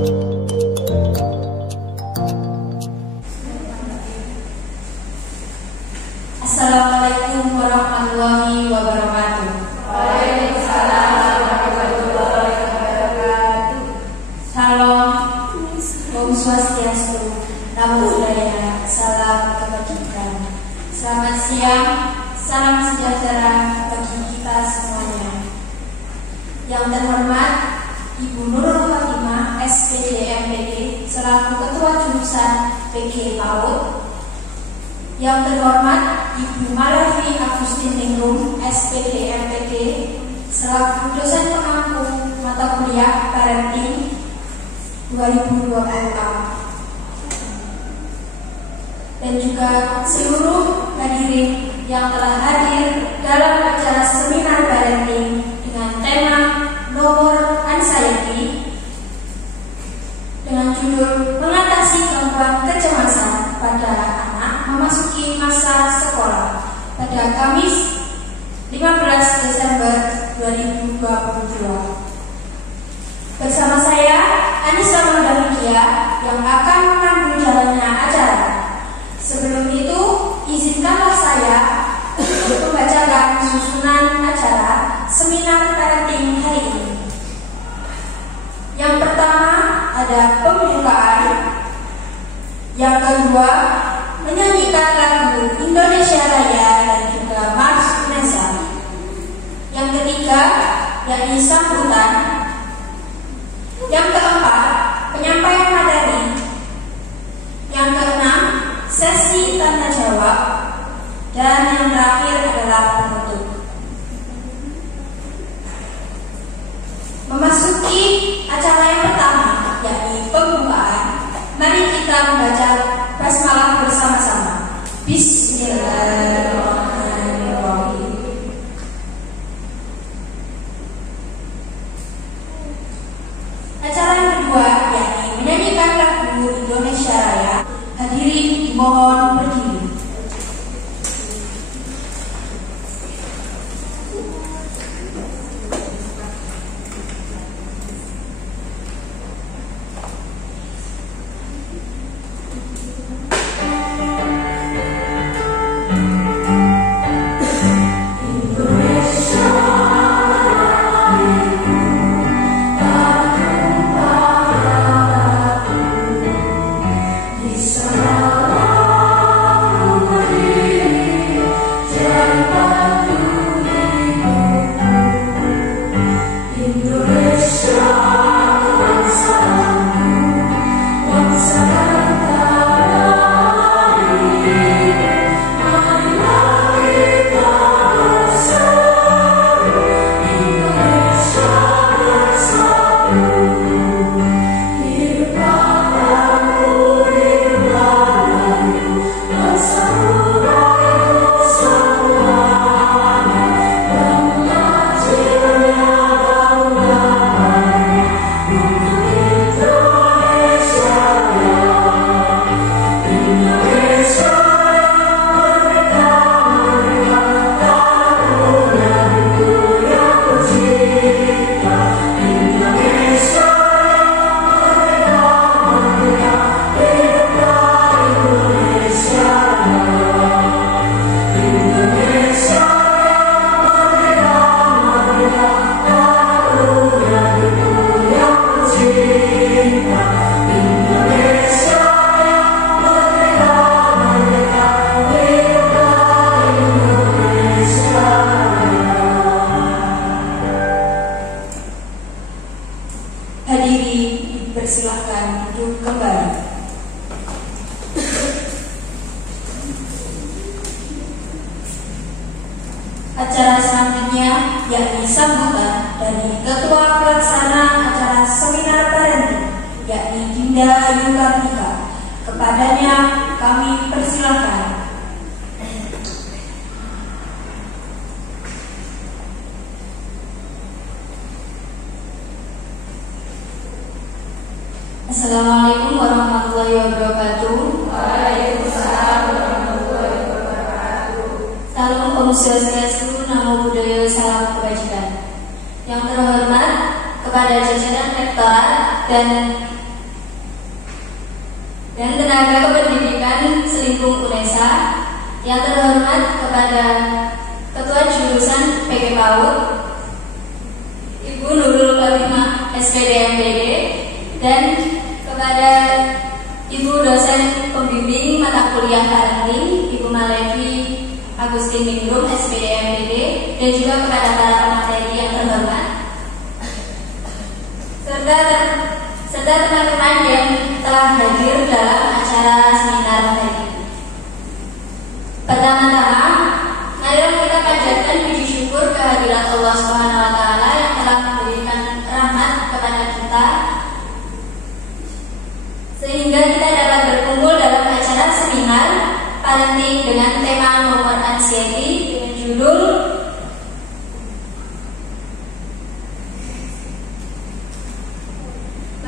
Assalamualaikum warahmatullahi wabarakatuh. Waalaikumsalam warahmatullahi wabarakatuh. Salam, Om Swastiastu, Namo Buddhaya, salam kebajikan. Selamat siang, salam sejahtera bagi kita semuanya. Yang terhormat Ibu Nurul Fatimah, SPD MPD, selaku Ketua Jurusan PG PAUD. Yang terhormat Ibu Malavi Agustin Ningrum, SPD MPD, selaku dosen pengampu mata kuliah Parenting 2020. Dan juga seluruh hadirin yang telah hadir dalam acara seminar parenting dengan tema Nomor Anxiety dengan judul Mengatasi Gangguan Kecemasan pada Anak Memasuki Masa Sekolah pada Kamis 15 Desember 2022. Bersama saya Anissa Mahdavidia yang akan memandu jalannya acara. Sebelum itu, izinkanlah saya untuk membacakan susunan acara seminar parenting hari ini. Yang pertama ada pembukaan, yang kedua menyanyikan lagu Indonesia Raya dan juga Mars Indonesia, yang ketiga yakni sambutan, yang keempat penyampaian materi, yang keenam sesi tanya jawab, dan yang terakhir adalah penutup. Memasuki acara yang pertama, yakni pembukaan, mari kita membaca basmalah bersama-sama. Bismillahirrahmanirrahim. Acara yang kedua, yakni menyanyikan lagu Indonesia Raya. Hadirin dimohon berdiri. Persilahkan duduk kembali. Acara selanjutnya yakni sambutan dari Ketua Pelaksana acara seminar parenting, yakni Dinda Ayu Kartika. Kepadanya kami persilahkan. Assalamualaikum warahmatullahi wabarakatuh. Waalaikumsalam warahmatullahi wabarakatuh. Salam Om Swastiastu, Namo Buddhaya, salam kebajikan. Yang terhormat kepada jajaran rektorat dan dan tenaga kependidikan Selingkung UNESA. Yang terhormat kepada Ketua Jurusan PG PAUD Ibu Nurul Kalimah SPD MPD, dan kepada Ibu dosen pembimbing mata kuliah parenting Ibu Malevi Agustin Ningrum SPD MPD, dan juga kepada para pemateri yang terhormat serta teman-teman yang telah hadir dalam acara seminar hari ini. Pertama-tama, marilah kita panjatkan puji syukur kehadirat Allah Subhanahu wa taala yang telah memberikan rahmat kepada kita sehingga kita dapat berkumpul dalam acara seminar parenting dengan tema No More Anxiety dengan judul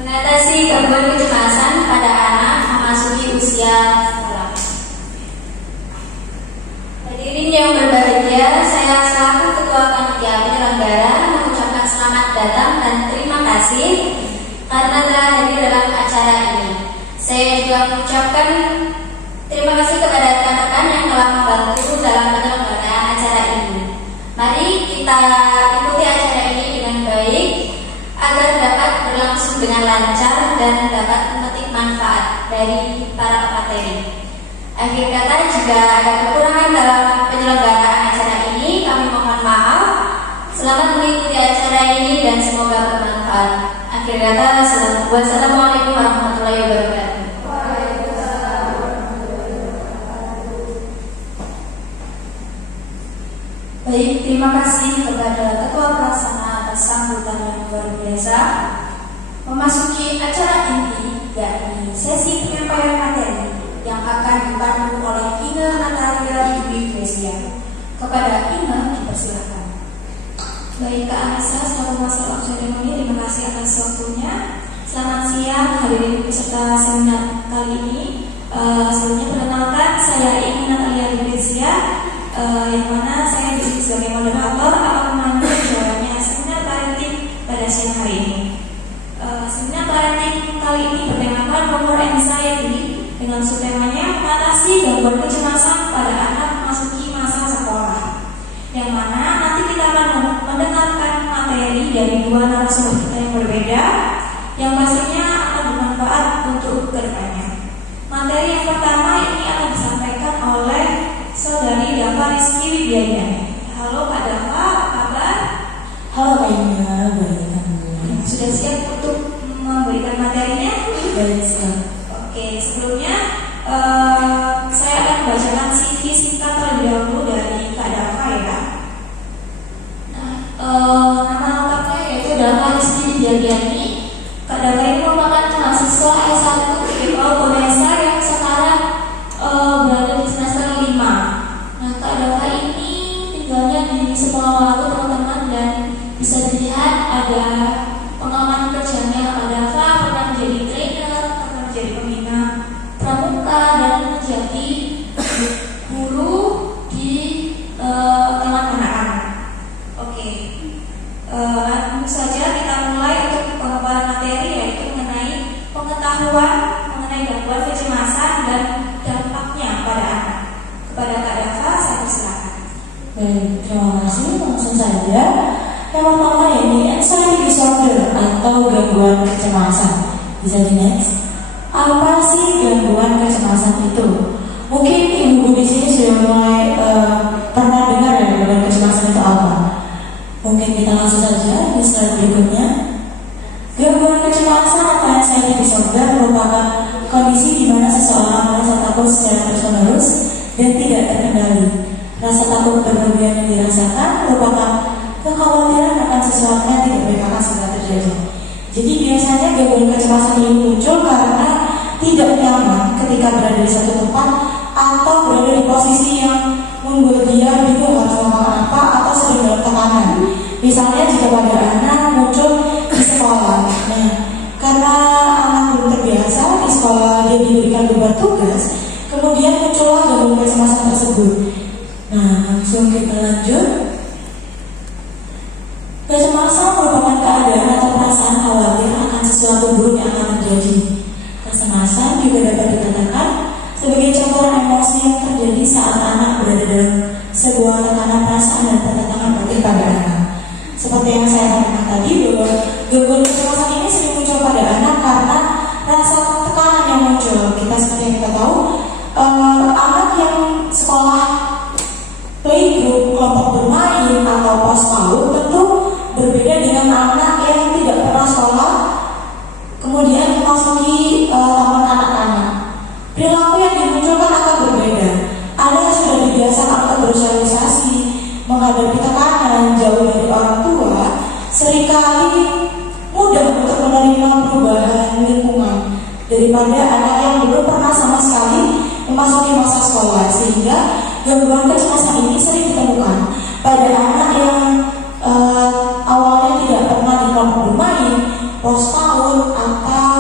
Mengatasi Gangguan Kecemasan pada Anak Memasuki Usia Sekolah. Hadirin yang berbahagia, saya selaku Ketua Panitia Penyelenggara mengucapkan selamat datang dan terima kasih karena telah hadir dalam acara ini. Saya juga mengucapkan terima kasih kepada rekan-rekan yang telah membantu dalam penyelenggaraan acara ini. Mari kita ikuti acara ini dengan baik agar dapat berlangsung dengan lancar dan dapat memetik manfaat dari para pemateri. Akhir kata, jika ada kekurangan dalam penyelenggaraan acara ini, kami mohon maaf. Selamat mengikuti acara ini dan semoga bermanfaat. Akhir kata, wassalamualaikum warahmatullahi wabarakatuh. Baik, terima kasih kepada Ketua Pelaksana atas sambutan yang luar biasa. Memasuki acara inti, yakni sesi penyampaian materi yang akan dipandu oleh Ina Natalia Dwi Gresia. Kepada Ina, dipersilakan. Baik, Kak Anissa selaku Master of Ceremony, terima kasih atas waktunya. Selamat siang hadirin peserta seminar kali ini. Sebelumnya perkenalkan, saya Ina Natalia Dwi Gresia, yang mana saya disini sebagai moderator akan memandu jalannya seminar parenting pada siang hari ini. Seminar parenting kali ini bertemakan No More Anxiety dengan subtemanya mengatasi gangguan kecemasan pada anak memasuki masa sekolah, yang mana nanti kita akan mendengarkan materi dari dua narasumber kita yang berbeda yang pastinya akan bermanfaat untuk kedepannya. Materi yang pertama ini akan disampaikan oleh Saudari Dava Rizky Widiani. Halo Kak Dava, apa kabar? Halo Kak Ina, baik. Sudah siap untuk memberikan materinya? Baik sekali. Oke, sebelumnya saya akan bacakan CV singkat terlebih dahulu dari Kak Dava ya. Nama lengkapnya yaitu Dava Rizky Widiani. Kak Dava ini merupakan mahasiswa S1 di UNESA yang sekarang berada di semester 5. Nah, Kak Dava ini tinggalnya di Sekolah Lalu teman-teman, dan bisa dilihat ada pengalaman kerjanya. Kak Dava pernah menjadi trainer, pernah menjadi pembina pramuka, dan menjadi guru di taman anak-anak. Oke, langsung saja kita mulai untuk pemaparan materi, yaitu mengenai pengetahuan mengenai gangguan kecemasan dan dampaknya pada anak. Kepada Kak Dava, saya persilakan. Baik, terima kasih. Langsung saja. Yang pertama ini anxiety disorder atau gangguan kecemasan. Bisa di next. Apa sih gangguan kecemasan itu? Mungkin ibu di sini sudah mulai pernah dengar ya gangguan kecemasan itu apa? Mungkin kita langsung saja di slide berikutnya. Gangguan kecemasan atau anxiety disorder merupakan kondisi di mana seseorang merasa takut secara terus-menerus dan tidak terkendali. Rasa takut berlebihan yang dirasakan merupakan kekhawatiran akan sesuatu yang tidak berkala segera terjadi. Jadi biasanya gangguan kecemasan ini muncul karena tidak nyaman ketika berada di satu tempat atau berada di posisi yang membuat dia bingung harus melakukan apa atau sering dalam tekanan. Misalnya jika pada anak muncul di sekolah, nah karena anak belum terbiasa di sekolah dia diberikan beban tugas, kemudian muncullah gangguan kecemasan tersebut. Nah langsung kita lanjut. Kecemasan merupakan keadaan atau perasaan khawatir akan sesuatu buruk yang akan terjadi. Kecemasan juga dapat emosi yang terjadi saat anak berada dalam sebuah tekanan perasaan dan pertentangan batin pada anak. Seperti yang saya katakan tadi, bahwa gangguan kecemasan ini sering muncul pada anak karena rasa tekanan yang muncul. Kita seperti yang kita tahu, anak yang sekolah playgroup, kelompok bermain atau pos PAUD tentu berbeda dengan anak yang tidak pernah sekolah kemudian memasuki taman anak-anak. Perilaku yang dimunculkan akan berbeda. Ada yang sudah dibiasakan untuk bersosialisasi, menghadapi tekanan jauh dari orang tua, seringkali mudah untuk menerima perubahan lingkungan daripada anak yang belum pernah sama sekali memasuki masa sekolah, sehingga gangguan kecemasan ini sering ditemukan pada anak yang awalnya tidak pernah di kelompok bermain, pos PAUD atau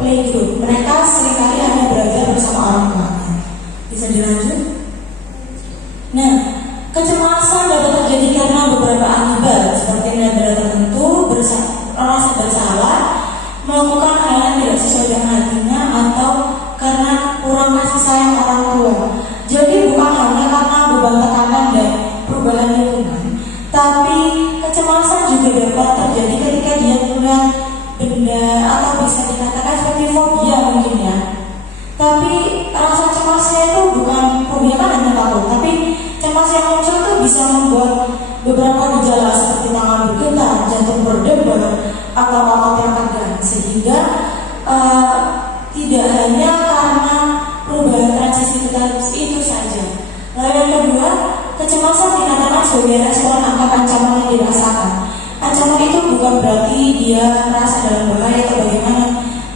playgroup. Mereka seringkali hanya belajar bersama orang tuanya. Bisa dilanjut? Nah, kecemasan dapat terjadi karena beberapa akibat, seperti nada tertentu, rasa bersalah, melakukan hal yang tidak sesuai dengan hatinya, atau karena kurang kasih sayang orang tua. Jadi bukan hanya karena beban tekanan dan perubahan lingkungan, tapi kecemasan juga dapat terjadi ketika dia melihat benda atau bisa dikatakan seperti fobia mungkin ya. Tapi rasa cemasnya itu bukan fobia kan hanya takut, tapi cemas yang muncul itu bisa membuat beberapa gejala seperti tangan bergetar, jantung berdebar, atau otot yang tegang, sehingga tidak hanya karena perubahan transisi itu saja. Lalu yang kedua, kecemasan dikatakan sebagai respon akan ancaman yang dirasakan. Ancaman itu bukan berarti dia merasa dalam bahaya atau bagaimana,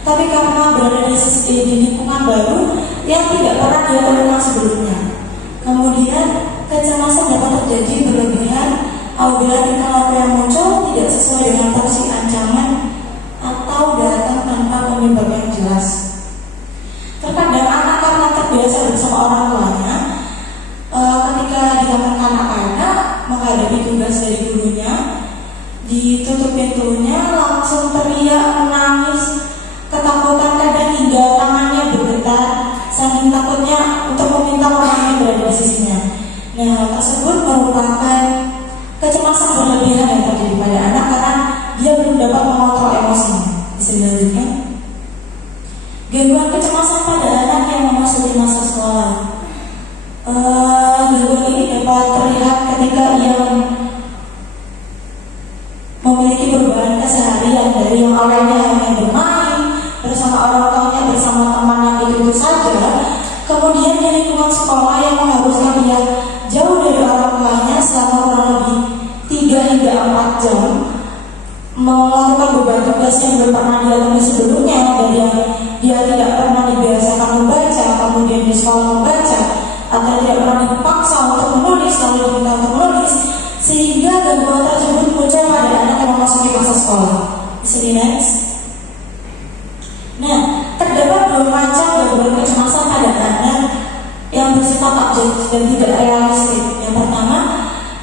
tapi karena berada di lingkungan baru yang tidak pernah dia kenal sebelumnya. Kemudian kecemasan dapat terjadi berlebihan apabila tingkah laku yang muncul tidak sesuai dengan porsi ancaman atau datang tanpa penyebab yang jelas. Terkadang anak karena terbiasa bersama orang tuanya, ketika di taman anak-anak menghadapi tugas dari gurunya, ditutup pintunya, langsung teriak, menangis, ketakutan, kadang hingga tangannya bergetar, saking takutnya untuk meminta orang yang berada di sisinya. Nah, hal tersebut merupakan kecemasan berlebihan yang terjadi pada anak karena dia belum dapat mengontrol emosinya. Bisa dilanjutkan? Gangguan kecemasan pada anak yang memasuki masa sekolah. Gangguan ini dapat terlihat ketika ia memiliki perubahan keseharian dari yang awalnya hanya bermain bersama orang tuanya, bersama teman itu saja, kemudian di lingkungan sekolah yang mengharuskan dia jauh dari orang tuanya selama kurang lebih 3 hingga 4 jam, melakukan beban tugas yang belum pernah dia temui sebelumnya, dan yang dia tidak pernah dibiasakan membaca, kemudian di sekolah membaca, atau tidak pernah dipaksa untuk menulis, lalu diminta untuk menulis, sehingga gangguan tersebut muncul pada anak yang memasuki masa sekolah. Bisa di next? Nah, terdapat 2 macam gangguan kecemasan pada anak yang bersifat objektif dan tidak realistik. Yang pertama,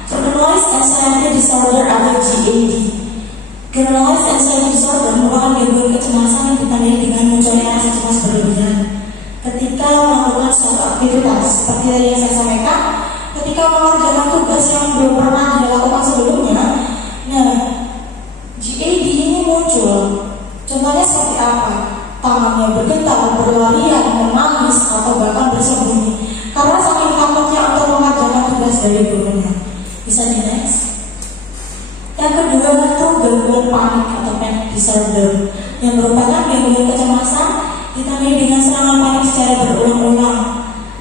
Generalized Anxiety Disorder atau GAD. Generalized Anxiety Disorder merupakan gangguan kecemasan yang ditandai dengan munculnya rasa cemas berlebihan ketika melakukan suatu aktivitas. Seperti tadi yang saya sampaikan, ketika mengerjakan tugas yang belum pernah dilakukan sebelumnya, nah GAD ini muncul. Contohnya seperti apa? Tangannya bergetar, berlarian, menangis, atau bahkan bersembunyi karena saking takutnya untuk mengerjakan tugas dari gurunya. Bisa di next? Yang kedua itu gangguan panik atau panic disorder, yang merupakan gangguan kecemasan ditandai dengan serangan panik secara berulang-ulang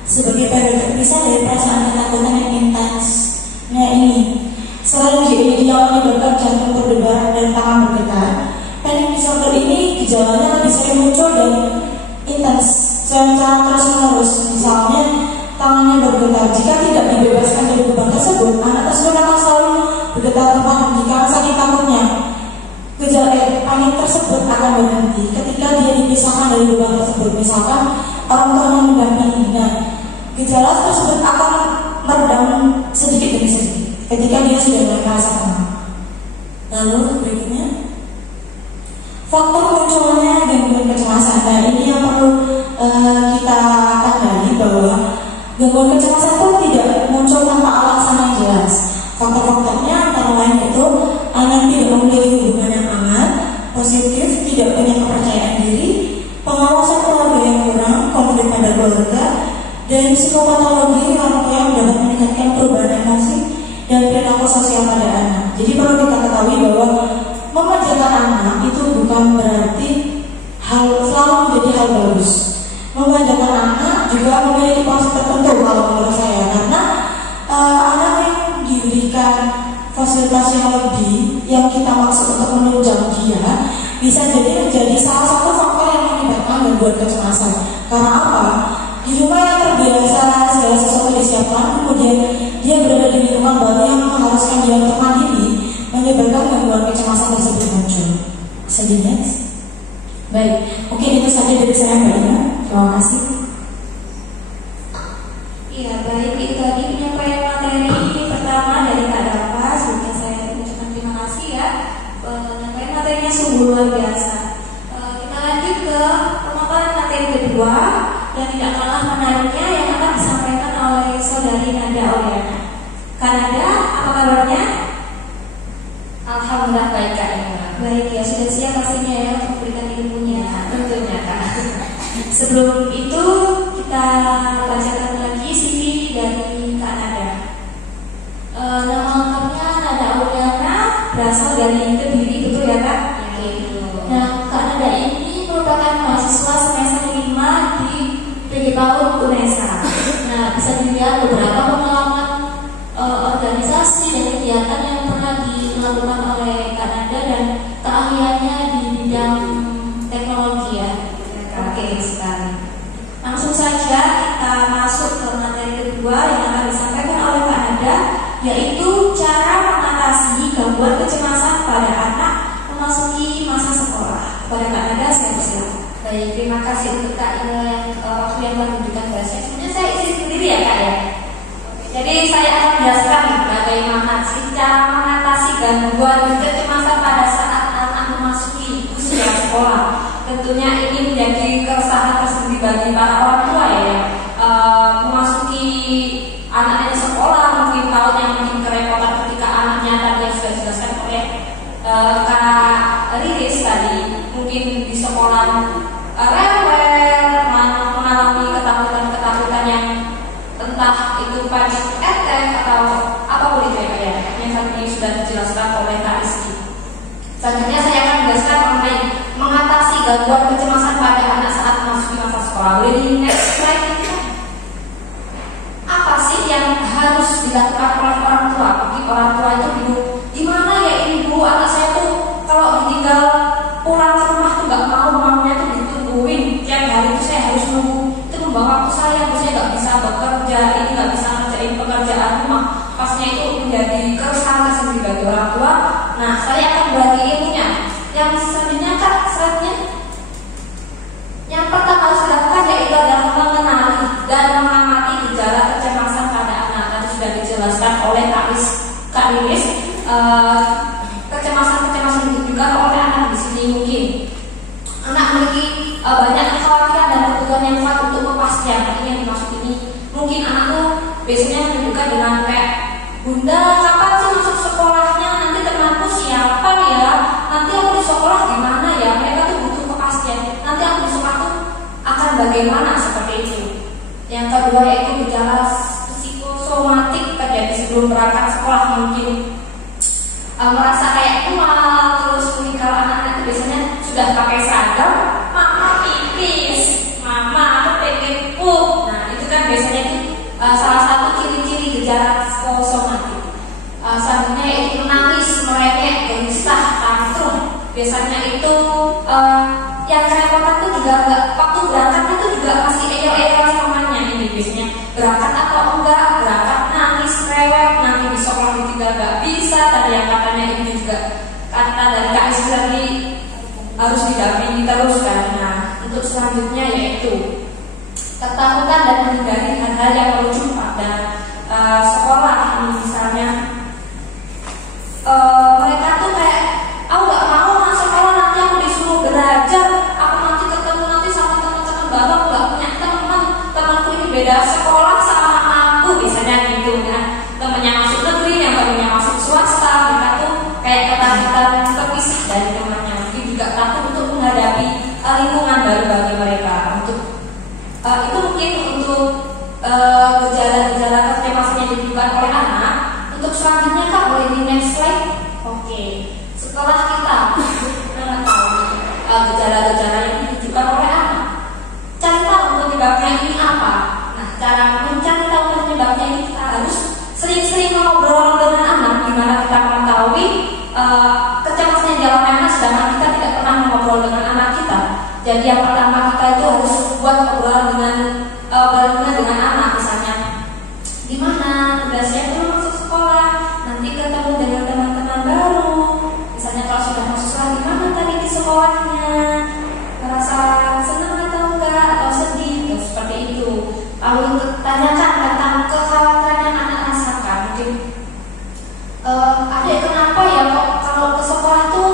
sebagai periode terpisah dari perasaan ketakutan yang intens. Nah ini, selain GAD yang menyebabkan jantung berdebar dan tangan bergetar, panic disorder ini gejalanya lebih sering muncul dan intens secara terus-menerus. Misalnya tangannya bergetar. Jika tidak dibebaskan dari beban tersebut, anak tersebut akan selalu bergetar tanpa henti karena saking takutnya. Gejala panik tersebut akan berhenti ketika dia dipisahkan dari beban tersebut. Misalkan orang tuanya mendampingi. Nah, gejala tersebut akan meredam sedikit demi sedikit ketika dia sudah mulai merasa tenang. Lalu berikutnya, faktor munculnya gangguan kecemasan. Nah, ini yang perlu kita tandai bahwa psikopatologi ini orang tua yang dapat meningkatkan perubahan emosi dan perilaku sosial pada anak. Jadi perlu kita ketahui bahwa memanjakan anak itu bukan berarti selalu menjadi hal bagus. Memanjakan anak juga memiliki porsi tertentu kalau menurut saya, karena anak yang diberikan fasilitas yang lebih yang kita maksud untuk menunjang dia bisa jadi menjadi salah satu faktor yang menyebabkan gangguan kecemasan. Karena apa? Di rumah yang terbiasa segala sesuatu disiapkan, kemudian dia berada di lingkungan baru yang mengharuskan dia untuk mandiri, menyebabkan gangguan kecemasan tersebut muncul. Sedih, next. Baik, mungkin itu saja dari saya, Mbak Ina. Terima kasih. Iya, baik, itu tadi penyampaian materi pertama dari Kak Dava. Sebelumnya saya ucapkan terima kasih ya. Penyampaian materinya sungguh luar biasa. Kita lanjut ke pemaparan materi kedua yang tidak kalah menariknya yang akan disampaikan oleh saudari Nada Auliana. Kak Nada, apa kabarnya? Alhamdulillah baik Kak Ina. Baik ya, sudah siap pastinya ya untuk memberikan ilmunya. Tentunya Kak. Sebelum itu kita bacakan lagi CV dari Kak Nada. Nama lengkapnya Nada Auliana, berasal dari Kediri, betul ya Kak? Ya, itu. Nah, Kak Nada ini merupakan mahasiswa semester 5 di PG PAUD UNESA. Nah, bisa dilihat beberapa pengalaman organisasi dan kegiatan yang pernah dilakukan oleh Kak Nada dan keahliannya di bidang teknologi ya. Oke sekali. Langsung saja kita masuk ke materi kedua yang akan disampaikan oleh Kak Nada, yaitu cara mengatasi gangguan kecemasan pada anak memasuki masa sekolah. Kepada Kak Nada saya persilakan. Baik, terima kasih untuk Kak Ina yang waktu yang telah memberikan bahasa. Sebenarnya saya isi sendiri ya Kak ya. Jadi saya akan menjelaskan bagaimana sih cara mengatasi gangguan kecemasan pada saat anak memasuki usia sekolah. Tentunya ini menjadi keresahan tersendiri bagi para orang tua ya, memasuki anaknya sekolah, mungkin tahun yang mungkin kerepotan ketika anaknya tadi yang sudah dijelaskan oleh Kak Riris tadi, mungkin di sekolah rewel, mengalami ketakutan yang entah itu panic attack atau apapun itu ya, yang tadi sudah dijelaskan oleh Kak Rizky. Selanjutnya saya akan menjelaskan mengenai mengatasi gangguan kecemasan pada anak saat memasuki masa sekolah. Boleh di next slide ini? Apa sih yang harus dilakukan oleh orang tua? Bagi orang tua itu bingung, gimana ya ini Bu, anak saya tuh kalau ditinggal pulang ke rumah tuh nggak mau, mamanya tuh ditungguin tiap hari itu saya harus nunggu, itu membawa waktu saya nggak bisa bekerja, ini nggak bisa ngerjain pekerjaan rumah. Pasnya itu menjadi keresahan tersendiri bagi orang tua. Nah, saya akan bagi ilmunya. Yang selanjutnya Kak, slide-nya. Yang pertama harus dilakukan yaitu adalah mengenali dan mengamati gejala kecemasan pada anak. Tadi sudah dijelaskan oleh Kak Riris. Kecemasan itu juga oleh anak di sini mungkin anak memiliki banyak kekhawatiran dan kebutuhan yang kuat untuk kepastian. Ini yang dimaksud ini. Mungkin anak tuh biasanya menunjukkan dengan kayak, Bunda, kapan sih masuk sekolahnya? Nanti temanku siapa ya? Nanti aku di sekolah gimana ya? Mereka tuh butuh kepastian. Nanti aku di sekolah tuh akan bagaimana, seperti itu. Yang kedua yaitu gejala psikosomatik terjadi sebelum berangkat sekolah, mungkin merasa kayak mual, terus mungkin kalau anak-anak itu biasanya sudah pakai seragam, mama pipis, mama aku pengen pup. Nah itu kan biasanya itu salah satu ciri-ciri gejala psikosomatik. Selanjutnya yaitu menangis, merengek, gelisah, tantrum. Biasanya itu yang kerepotan itu juga waktu berangkat itu juga masih eyel-eyel samanya ini biasanya berangkat atau enggak, berangkat nangis, rewel, nanti di sekolah ditinggal nggak bisa. Tadi yang katanya ini juga kata dari Kak Isi tadi harus didampingi terus kan. Nah untuk selanjutnya yaitu ketakutan dan menghindari hal-hal yang merujuk pada sekolah. Ini misalnya mereka tuh kayak, aku nggak mau masuk sekolah, nanti aku disuruh belajar, aku nanti ketemu nanti sama teman-teman baru, aku nggak punya teman, temanku ini beda sekolah sama aku, biasanya gitu kan. Temennya masuk negeri, yang temennya masuk swasta, mereka tuh kayak ketakutan terpisah dari temannya. Mungkin juga takut untuk menghadapi lingkungan baru bagi mereka. Untuk itu mungkin untuk sedangkan kita tidak pernah ngobrol dengan anak kita. Jadi yang pertama kita itu harus buat obrolan dengan anak, misalnya gimana, udah siap belum masuk sekolah, nanti ketemu dengan teman-teman baru. Misalnya kalau sudah masuk sekolah, gimana tadi di sekolahnya, merasa senang atau enggak, atau sedih, atau seperti itu. Lalu tanyakan tentang kekhawatiran yang anak rasakan. Mungkin adik kenapa ya kok kalau ke sekolah tuh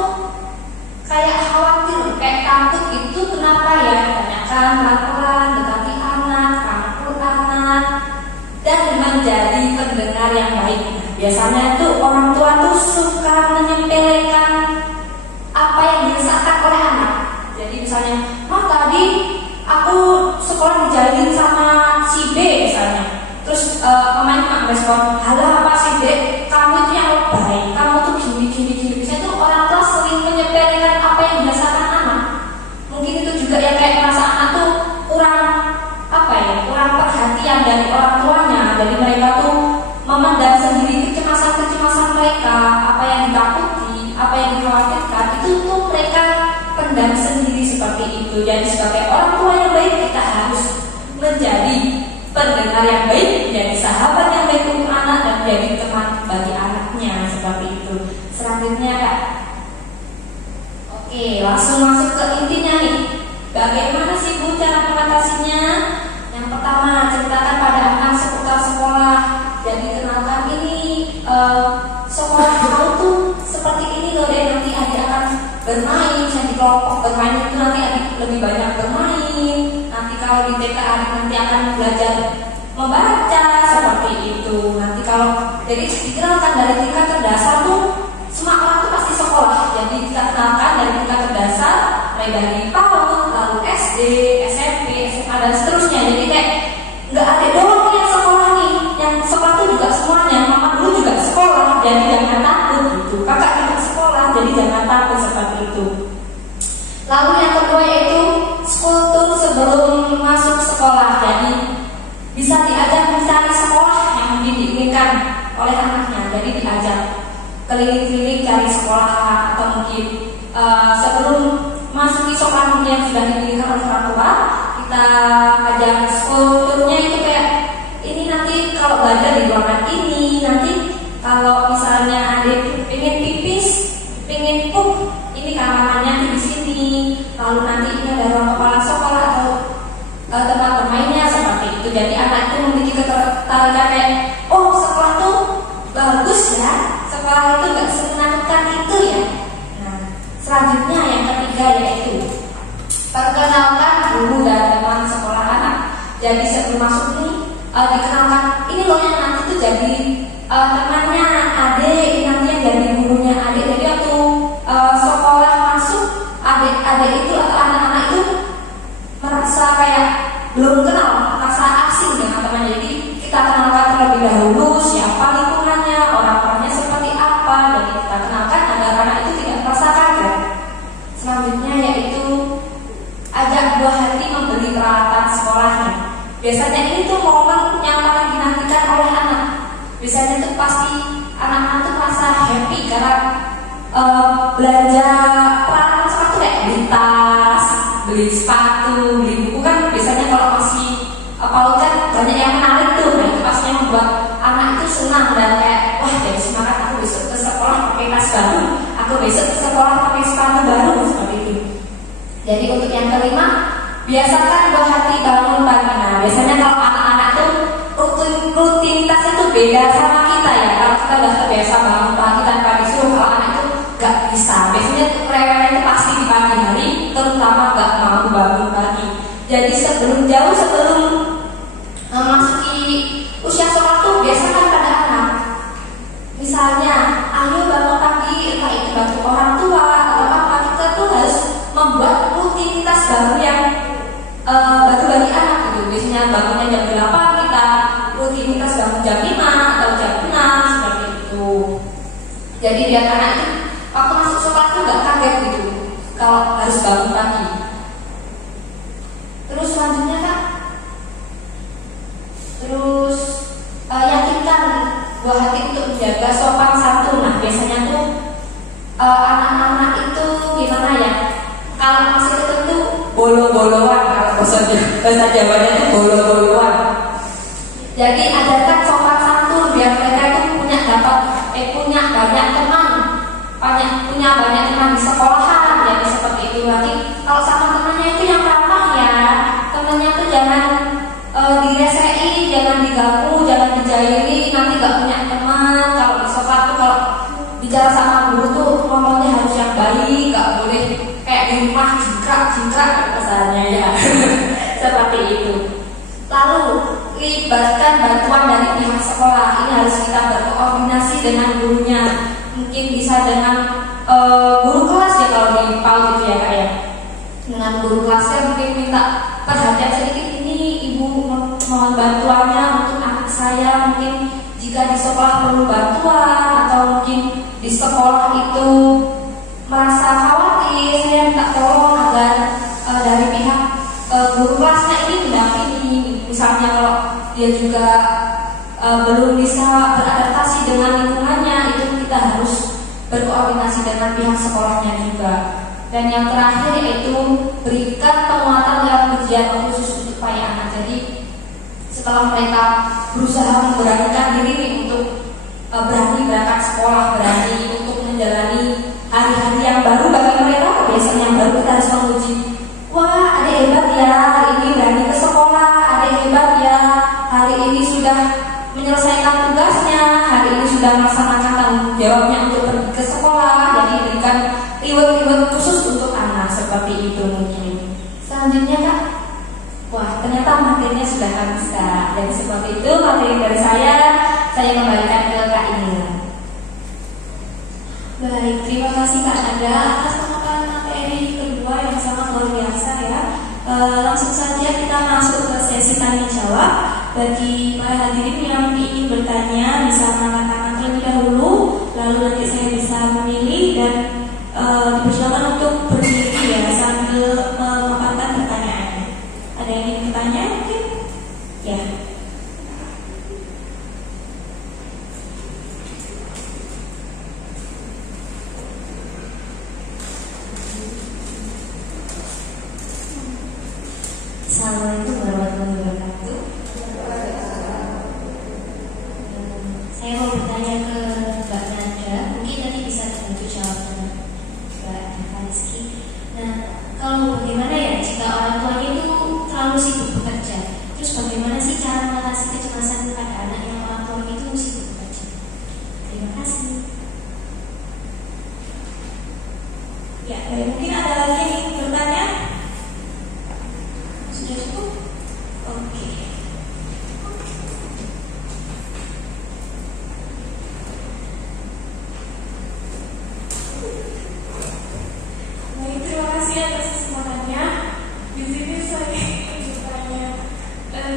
kayak khawatir, kayak takut gitu, kenapa ya? Tanyakan pelan-pelan, dekati anak, rangkul anak, dan menjadi pendengar yang baik. Biasanya tuh orang tua tuh suka menyepelekan apa yang dirasakan oleh anak. Jadi misalnya, tadi aku sekolah dijahilin sama si B misalnya. Terus pemain cuma respon, halah apa si B, kamu itu yang lebay, kamu tuh gini. Biasanya tuh orang tua sering menyepelekan apa yang dirasakan anak. Mungkin itu juga ya kayak merasa anak tuh kurang perhatian dari orang tuanya. Jadi mereka tuh memendam sendiri kecemasan mereka, apa yang ditakuti, apa yang dikhawatirkan, itu tuh mereka pendam sendiri seperti itu. Jadi sebagai orang tua yang baik, kita harus menjadi pendengar yang baik, menjadi sahabat yang baik untuk anak, dan menjadi teman bagi anaknya, seperti itu. Selanjutnya Kak, oke, langsung masuk ke intinya nih. Bagaimana sih Bu cara mengatasinya? Yang pertama, ceritakan pada anak seputar sekolah. Jadi kenalkan ini sekolah kamu tuh seperti ini loh deh, nanti adik akan bermain, misalnya di kelompok bermain itu nanti adik lebih banyak bermain. Nanti kalau di TK adik nanti akan belajar membaca, seperti itu. Nanti kalau jadi dikenalkan dari tingkat terdasar tuh, semua orang tuh pasti sekolah. Jadi kita kenalkan dari tingkat terdasar, mulai dari PAUD, lalu SD, SMP, SMA, dan seterusnya. Jadi kayak nggak ada doang yang sekolah nih, yang sekolah tuh juga semuanya. Mama dulu juga sekolah, jadi jangan takut gitu. Kakak juga sekolah, jadi jangan takut, seperti itu. Lalu yang kedua yaitu kultur sebelum masuk sekolah. Jadi bisa diajak mencari sekolah yang diinginkan oleh anaknya. Jadi diajak keliling-keliling cari sekolah, atau mungkin sebelum masuk sekolah mungkin yang sudah dipilih oleh orang tua, kita ajak kulturnya itu kayak ini nanti kalau belajar di ruangan ini, nanti kalau misalnya adik pengen pipis, pengen pup, ini kamarnya di sini. Lalu nanti ini ada ruang kepala sekolah atau tempat bermainnya, seperti itu. Jadi anak itu memiliki ketertarikan kayak, oh sekolah tuh bagus ya, sekolah itu nggak semenakutkan itu ya. Nah, selanjutnya yang ketiga yaitu perkenalkan guru dan teman sekolah anak. Jadi sebelum masuk ini dikenalkan, ini loh yang nanti tuh jadi temannya adik, nanti yang jadi gurunya adik. Jadi waktu sekolah masuk, adik-adik itu atau anak-anak itu merasa kayak belum kenal, merasa asing dengan temannya. Jadi kita kenalkan terlebih dahulu siapa lingkungannya, orang-orangnya seperti apa. Jadi kita kenalkan agar anak itu tidak merasa kaget. Selanjutnya yaitu ajak buah hati membeli peralatan sekolahnya. Biasanya ini tuh momen yang paling dinantikan oleh anak. Biasanya tuh pasti anak-anak tuh merasa happy karena belanja peralatan sepatu kayak beli tas, beli sepatu, beli buku. Kan biasanya kalau masih PAUD kan banyak yang menarik tuh. Nah itu pastinya membuat anak itu senang dan kayak, wah jadi semangat, aku besok ke sekolah pakai tas baru, aku besok ke sekolah pakai sepatu baru, seperti itu. Jadi untuk yang kelima, biasakan buah hati bangun pagi. Nah biasanya kalau anak-anak tuh rutinitasnya tuh beda sama kita ya. Kalau kita udah terbiasa bangun pagi tanpa disuruh, kalau anak itu gak bisa. Biasanya rewelnya itu pasti di pagi hari, terutama gak mau bangun pagi. Jadi jauh sebelum memasuki usia sekolah tuh biasakan pada anak. Misalnya, ayo bangun pagi, entah itu bantu orang tua atau apa, kita tuh harus membuat rutinitas baru yang baru bagi anak gitu. Biasanya bangunnya jam 8, kita rutinitas bangun jam 5 atau jam bolo-boloan, kalau bahasa Jawanya itu bolo-boloan. Jadi ada kan sopan santun biar mereka itu punya banyak teman, punya banyak teman di sekolahan, jadi seperti itu. Nanti kalau sama temannya itu yang ramah ya, temannya tuh jangan diresei, jangan diganggu, jangan dijaili, nanti gak punya teman. Kalau di sekolah tuh kalau bicara sama guru tuh ngomongnya harus yang baik, gak boleh kayak di rumah jingkrak kesannya ya. Seperti itu. Lalu libatkan bantuan dari pihak sekolah. Ini harus kita berkoordinasi dengan gurunya. Mungkin bisa dengan guru kelas ya kalau di PAUD gitu ya Kak ya. Dengan guru kelasnya mungkin minta perhatian sedikit, ini ibu mohon bantuannya untuk anak saya, mungkin jika di sekolah perlu bantuan atau mungkin di sekolah itu merasa khawatir, saya minta tolong agar dari pihak guru kelasnya ini mendampingi. Misalnya kalau dia juga belum bisa beradaptasi dengan lingkungannya, itu kita harus berkoordinasi dengan pihak sekolahnya juga. Dan yang terakhir yaitu berikan penguatan dalam ujian khusus untuk anak. Jadi setelah mereka berusaha memberanikan diri untuk berani berangkat sekolah, berani untuk menjalani hari-hari yang baru bagi mereka, biasanya yang baru kita harus menguji. Wah, adik hebat ya, hari ini berani ke sekolah, adik hebat ya, hari ini sudah menyelesaikan tugasnya, hari ini sudah melaksanakan tanggung jawabnya untuk pergi ke sekolah. Jadi berikan reward khusus untuk anak, seperti itu mungkin. Selanjutnya Kak, wah ternyata materinya sudah habis Kak. Jadi seperti itu materi dari saya kembalikan ke Kak Inila. Baik, terima kasih Kak Nada atas pemaparan materi kedua yang sangat luar biasa ya. Langsung saja kita masuk ke sesi tanya jawab. Bagi para hadirin yang ingin bertanya bisa mengangkat tangan terlebih dahulu, lalu nanti saya bisa memilih dan dipersilakan untuk berdiri ya sambil memaparkan pertanyaannya. Ada yang ingin bertanya mungkin? Ya. Assalamualaikum warahmatullahi wabarakatuh. Saya mau bertanya ke Mbak Nada, mungkin nanti bisa dibantu jawab dengan Mbak Rizky. Nah, kalau bagaimana ya jika orang tuanya itu terlalu sibuk bekerja, terus bagaimana sih cara mengatasi kecemasan kepada anak yang orang tuanya itu sibuk bekerja? Terima kasih. Ya, mungkin ada lagi yang ingin bertanya? Sudah cukup? Oke. Baik, terima kasih atas kesempatannya. Di sini saya ingin bertanya.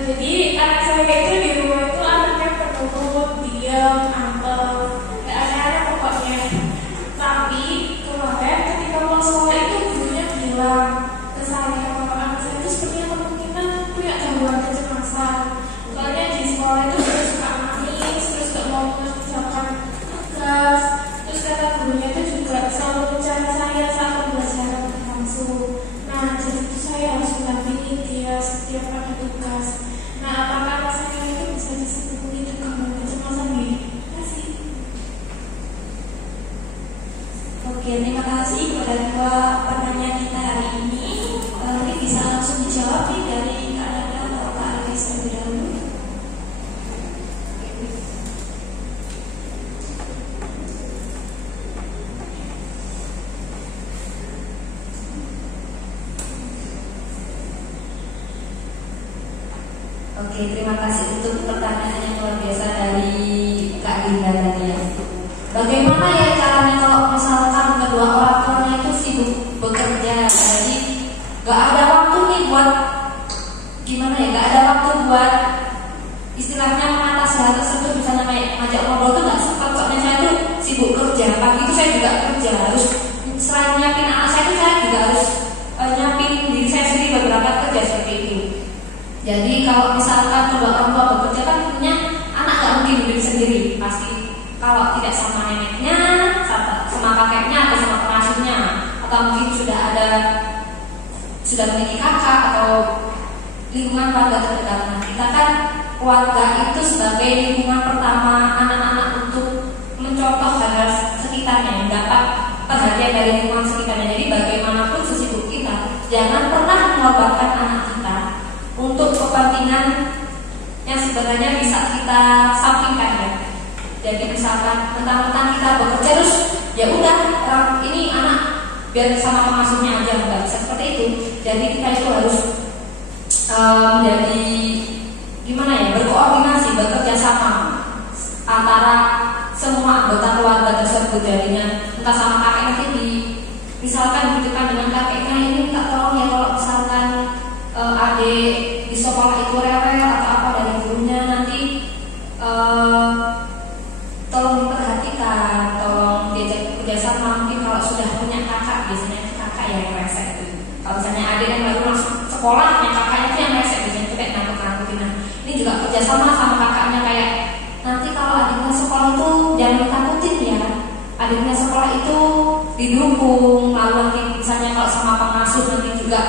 Jadi anak saya itu di rumah itu anaknya penurut, diam, anteng, nggak ada pokoknya. Tapi kemarin ketika mau sekolah itu gurunya bilang ke saya kalau anak saya itu sepertinya kemungkinan punya gangguan kecemasan. Soalnya di sekolah itu dia suka nangis, terus gak mau mengerjakan tugas. Terus kata gurunya itu juga selalu mencari saya saat pembelajaran berlangsung. Nah, jadi itu saya harus mendampingi dia setiap ada tugas. Nah, apakah rasanya itu bisa disebut itu gangguan kecemasan nih? Terima kasih. Oke, terima kasih kepada dua pertanyaan kita hari ini. Mungkin bisa langsung dijawab nih dari Kak Nada atau Kak Aris terlebih dahulu. Oke, terima kasih untuk pertanyaan yang luar biasa dari Kak Dinda tadi ya. Bagaimana ya caranya kalau misalkan kedua orang tuanya itu sibuk bekerja, jadi gak ada waktu nih buat gimana ya, gak ada waktu buat istilahnya mengatasi hal tersebut, misalnya kayak ngajak ngobrol tuh gak sempat, soalnya saya tuh sibuk kerja, pagi itu saya juga kerja, harus selain nyiapin anak saya tuh saya juga harus nyiapin diri saya sendiri beberapa kerja seperti itu. Jadi kalau misalkan kedua orang tua bekerja kan punya anak gak mungkin hidup sendiri, pasti kalau tidak sama neneknya, sama kakeknya atau sama pengasuhnya, atau mungkin sudah ada sudah memiliki kakak atau lingkungan keluarga terdekat. Nah, kita kan keluarga itu sebagai lingkungan pertama anak-anak untuk mencontoh hal sekitarnya yang dapat perhatian dari lingkungan sekitarnya. Jadi bagaimanapun sesibuk kita, jangan pernah mengorbankan anak kita untuk kepentingan yang sebenarnya bisa kita sampingkan ya. Jadi misalkan mentang-mentang kita bekerja terus ya udah ini anak biar sama pengasuhnya aja, nggak bisa seperti itu. Jadi kita itu harus menjadi gimana ya, berkoordinasi, bekerja sama antara semua anggota keluarga tersebut. Jadinya entah sama kakek nanti misalkan gitu kan dengan kakeknya ini minta tolong ya kalau misalkan adik di sekolah itu rewel atau apa dari gurunya nanti tolong diperhatikan, tolong diajak kerjasama. Mungkin kalau sudah punya kakak, biasanya kakak yang resek itu. Kalau misalnya adik yang baru masuk sekolah, yang kakaknya itu yang resek, biasanya itu kayak nangkut-nangkutin. Nah, ini juga kerjasama sama kakaknya, kayak nanti kalau adiknya sekolah itu jangan ditakutin ya, adiknya sekolah itu didukung. Lalu nanti misalnya kalau sama pengasuh nanti juga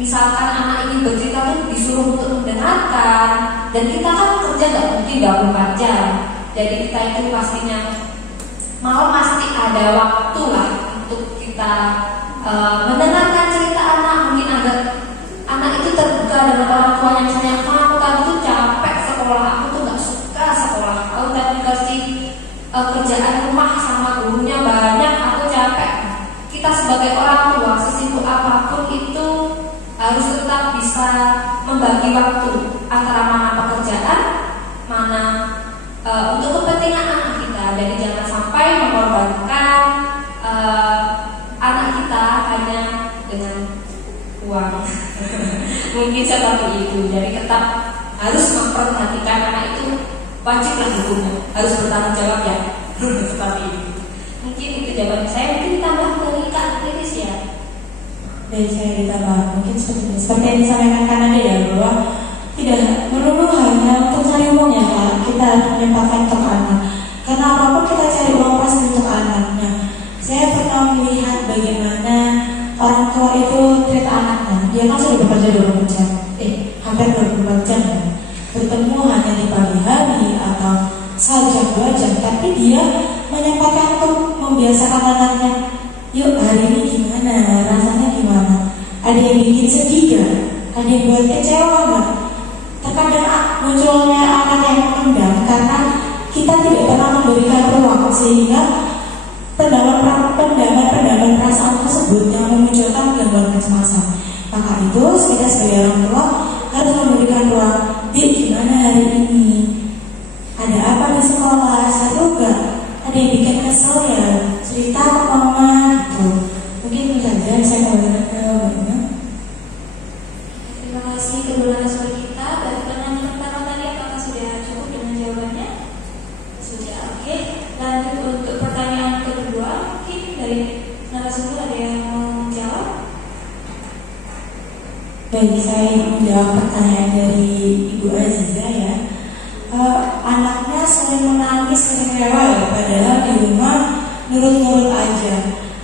misalkan anak ini bercerita tuh disuruh untuk mendengarkan. Dan kita kan kerja nggak mungkin 24 jam. Jadi kita itu pastinya malam pasti ada waktu lah untuk kita mendengarkan cerita anak. Mungkin ada anak itu terbuka dengan orang tuanya, misalnya aku tadi tuh capek sekolah, aku tuh nggak suka sekolah, aku tadi kasih kerjaan rumah sama gurunya banyak, aku capek. Kita sebagai orang tua sesibuk apapun itu harus tetap bisa membagi waktu antara mana pekerjaan, mana untuk kepentingan anak kita. Jadi jangan sampai mengorbankan anak kita hanya dengan uang. Mungkin seperti itu. Jadi tetap harus memperhatikan anak itu, wajiblah hukumnya, harus bertanggung jawab ya. Seperti itu. Mungkin itu jawaban saya. Mungkin ditambah dari Kak Kritis ya. Baik, saya ditambah mungkin seperti yang disampaikan Kanada ya, bahwa tidak melulu hanya untuk cari uang ya Pak, kita harus menyempatkan untuk anak. Karena apapun kita cari uang pasti untuk anaknya. Saya pernah melihat bagaimana orang tua itu treat anaknya. Dia kan sudah bekerja 24 jam, hampir 24 jam kan? Bertemu hanya di pagi hari atau 1 jam 2 jam, tapi dia menyempatkan untuk membiasakan anaknya. Yuk hari ini gimana, rasanya gimana? Ada yang bikin sedih gak? Ada yang buat kecewa gak? Terkadang munculnya anak yang menendam karena kita tidak pernah memberikan ruang, sehingga pendaman perasaan tersebut yang memunculkan gangguan kecemasan. Maka itu kita sebagai orang tua harus memberikan ruang. Dik, gimana hari ini? Ada apa di sekolah? Seru gak? Ada yang bikin kesel ya? Cerita ke mama gitu. Mungkin itu saja saya kembalikan ke Mbaknya. Terima kasih kedua narasumber kita. Bagi pertanyaan pertama tadi, apakah sudah cukup dengan jawabannya? Sudah, oke. Lanjut untuk pertanyaan kedua, mungkin dari narasumber ada yang mau jawab? Baik, saya menjawab pertanyaan dari Ibu Aziza ya. Anaknya sering menangis, sering rewel, padahal di rumah nurut-nurut aja.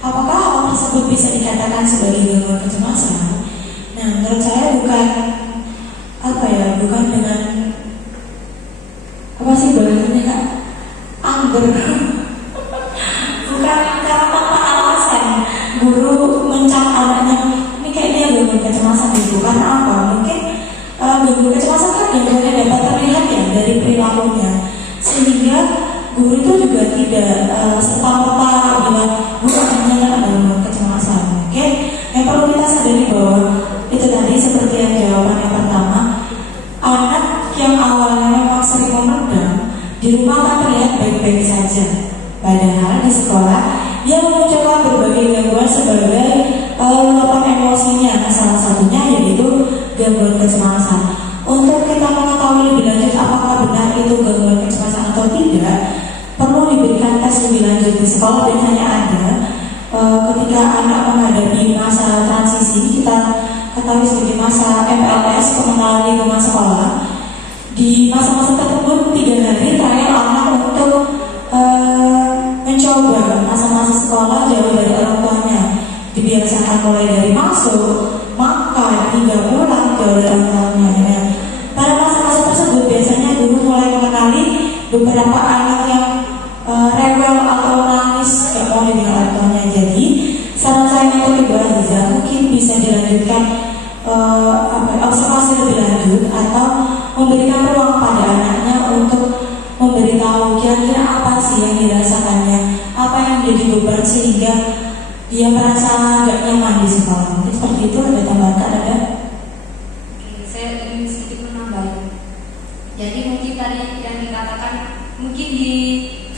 Apakah hal tersebut bisa dikatakan sebagai gangguan kecemasan? Nah, menurut saya bukan dengan apa sih bahasanya Kak? Angger. Bukan karena tanpa alasan guru mencap anaknya ini kayaknya gangguan kecemasan itu. Karena apa? Mungkin gangguan kecemasan kan gangguan yang dapat terlihat ya dari perilakunya, sehingga guru itu juga tidak serta-merta bilang bukan hanya gangguan kecemasan. Oke, yang perlu kita sadari bahwa itu tadi seperti yang jawaban yang pertama, anak yang awalnya memang sering memendam di rumah kan terlihat baik-baik saja, padahal di sekolah dia memunculkan berbagai gangguan sebagai luapan emosinya. Salah satunya yaitu gangguan kecemasan. Untuk kita mengetahui lebih lanjut apakah benar itu gangguan kecemasan atau tidak, perlu diberikan tes lebih lanjut. Di sekolah biasanya ada ketika anak menghadapi masa transisi, kita ketahui sebagai masa MPLS, pengenalan lingkungan sekolah. Di masa-masa tersebut 3 hari trial anak untuk mencoba masa-masa sekolah jauh dari orang tuanya. Dibiasakan mulai dari masuk, sekolah hingga pulang oleh orang tuanya. Nah, pada masa-masa tersebut biasanya guru mulai mengenali beberapa anak yang rewel atau nangis gak mau dengan orang tuanya. Jadi saran saya untuk Ibu Aziza mungkin bisa dilanjutkan observasi lebih lanjut atau memberikan ruang pada anaknya untuk memberitahu kira-kira apa sih yang dirasakannya, apa yang menjadi beban sehingga dia merasa gak nyaman di sekolah. Mungkin seperti itu. Ada tambahkan ada? Oke, saya ingin sedikit menambahkan. Jadi mungkin tadi yang dikatakan mungkin di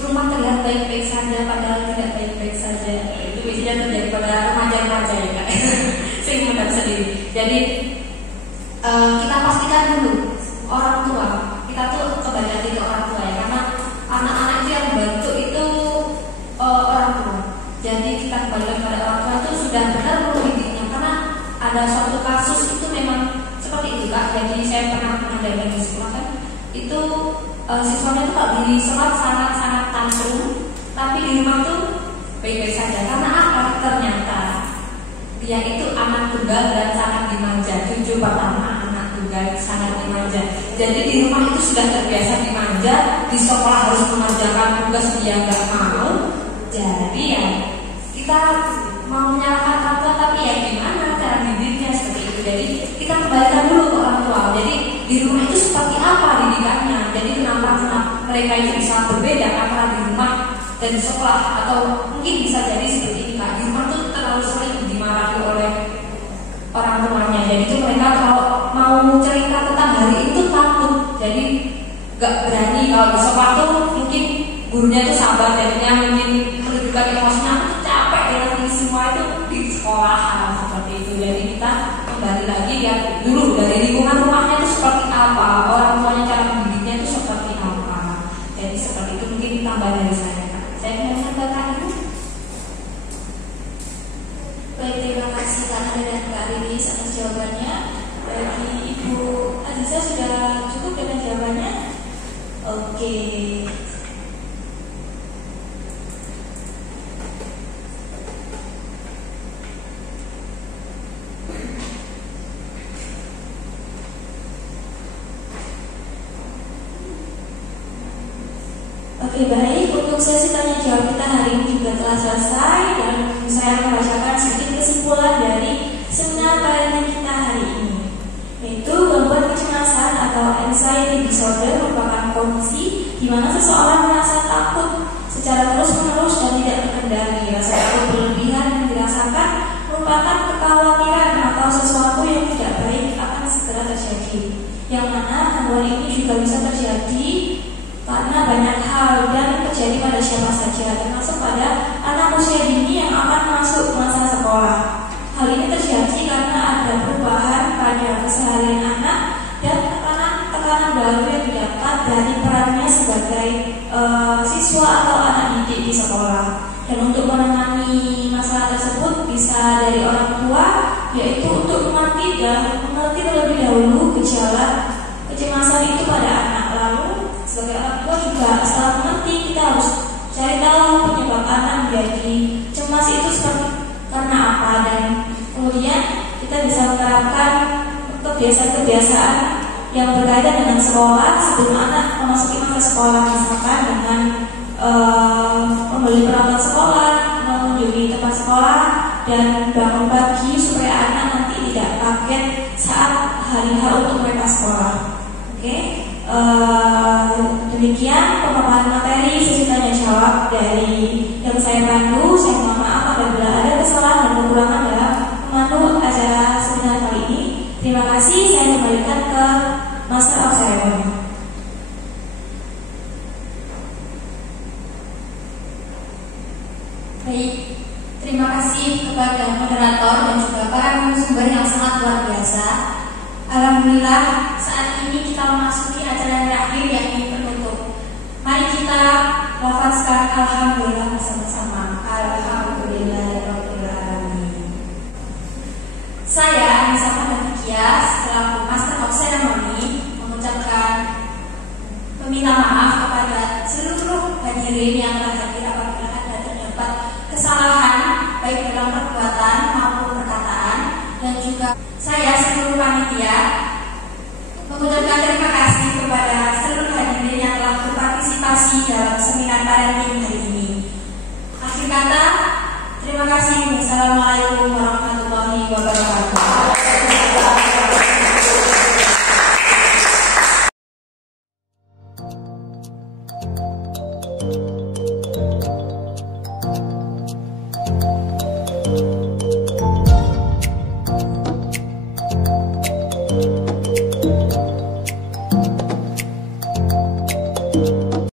rumah terlihat baik-baik saja padahal tidak baik-baik saja. Itu biasanya terjadi pada remaja-remaja ya Kak. Saya ingin sendiri. Jadi kita pastikan dulu orang tua. Kita tuh kembali lagi ke orang tua ya, karena anak-anak itu yang membantu itu orang tua. Jadi kita kembali kepada orang tua itu sudah benar belum didiknya, karena ada suatu kasus itu memang seperti itu Kak. Jadi saya pernah mendampingi di sekolah kan, itu siswanya itu kalau di sekolah sangat-sangat tantrum, tapi di rumah tuh baik-baik saja. Karena apa? Ternyata dia itu anak tunggal dan sangat dimanja. Cucu pertama anak tunggal sangat dimanja. Jadi di rumah itu sudah terbiasa dimanja, di sekolah harus mengerjakan tugas dia nggak mau. Jadi ya kita mau menyalahkan orang tua, tapi ya gimana cara didiknya seperti itu. Jadi kita kembalikan dulu ke orang tua. Jadi di rumah itu seperti apa didikannya. Jadi kenapa mereka itu bisa berbeda antara di rumah dan di sekolah, atau mungkin bisa jadi seperti ini Kak. Di rumah tuh terlalu sering dimarahi oleh orang tuanya. Jadi itu mereka kalau mau cerita tentang hari itu takut. Jadi gak berani. Kalau di sekolah tuh mungkin gurunya tuh sabar, jadinya mungkin menunjukkan emosinya, aku tuh capek dengan ini semua itu di sekolah seperti itu. Jadi kita kembali lagi lihat dulu dari lingkungan rumahnya itu seperti apa, orang tuanya cara mendidiknya itu seperti apa. Jadi seperti itu mungkin ditambah dari saya. Saya mau menambahkan itu. Baik, terima kasih Kak Nanda dan Kak Riris atas jawabannya. Bagi Ibu Aziza sudah cukup dengan jawabannya? Oke. Oke, baik. Untuk sesi tanya jawab kita hari ini juga telah selesai, dan saya membacakan sedikit kesimpulan dari seminar parenting kita hari ini, yaitu gangguan kecemasan atau anxiety disorder merupakan kondisi di mana seseorang merasa takut secara terus-menerus dan tidak terkendali. Rasa takut berlebihan yang dirasakan merupakan kekhawatiran atau sesuatu yang tidak baik akan segera terjadi, yang mana gangguan ini juga bisa terjadi karena banyak hal dan terjadi pada siapa saja, termasuk pada anak usia dini yang akan masuk masa sekolah. Hal ini terjadi karena ada perubahan pada keseharian anak dan tekanan baru yang didapat dari perannya sebagai siswa atau anak didik di sekolah. Dan untuk menangani masalah tersebut bisa dari orang tua, yaitu untuk mengerti terlebih dahulu gejala kecemasan itu pada anak. Lalu sebagai orang tua juga setelah mengerti, kita harus cari tahu penyebab anak menjadi cemas itu seperti karena apa, dan kemudian kita bisa menerapkan kebiasaan-kebiasaan yang berkaitan dengan sekolah sebelum anak memasuki masa sekolah, misalkan dengan membeli peralatan sekolah, mengunjungi tempat sekolah, dan bangun pagi supaya anak nanti tidak kaget saat hari H untuk mereka sekolah. Oke. Demikian pemaparan materi sesi tanya jawab dari yang saya pandu. Saya mohon maaf apabila ada kesalahan dan kekurangan dalam memandu acara seminar kali ini. Terima kasih. Saya kembalikan ke Master of Ceremony. Baik, terima kasih kepada moderator dan juga para narasumber yang sangat luar biasa. Alhamdulillah, saat ini kita memasuki acara yang terakhir, yakni penutup. Mari kita lafazkan alhamdulillah bersama-sama. Alhamdulillahirobbilalamin. Saya Anissa Fanatia selaku Master of Ceremony mengucapkan meminta maaf kepada seluruh hadirin yang telah hadir apabila ada terdapat kesalahan baik dalam perbuatan maupun perkataan, dan juga Saya seluruh panitia mengucapkan terima kasih kepada seluruh hadirin yang telah berpartisipasi dalam seminar parenting hari ini. Akhir kata, terima kasih. Wassalamualaikum warahmatullahi wabarakatuh.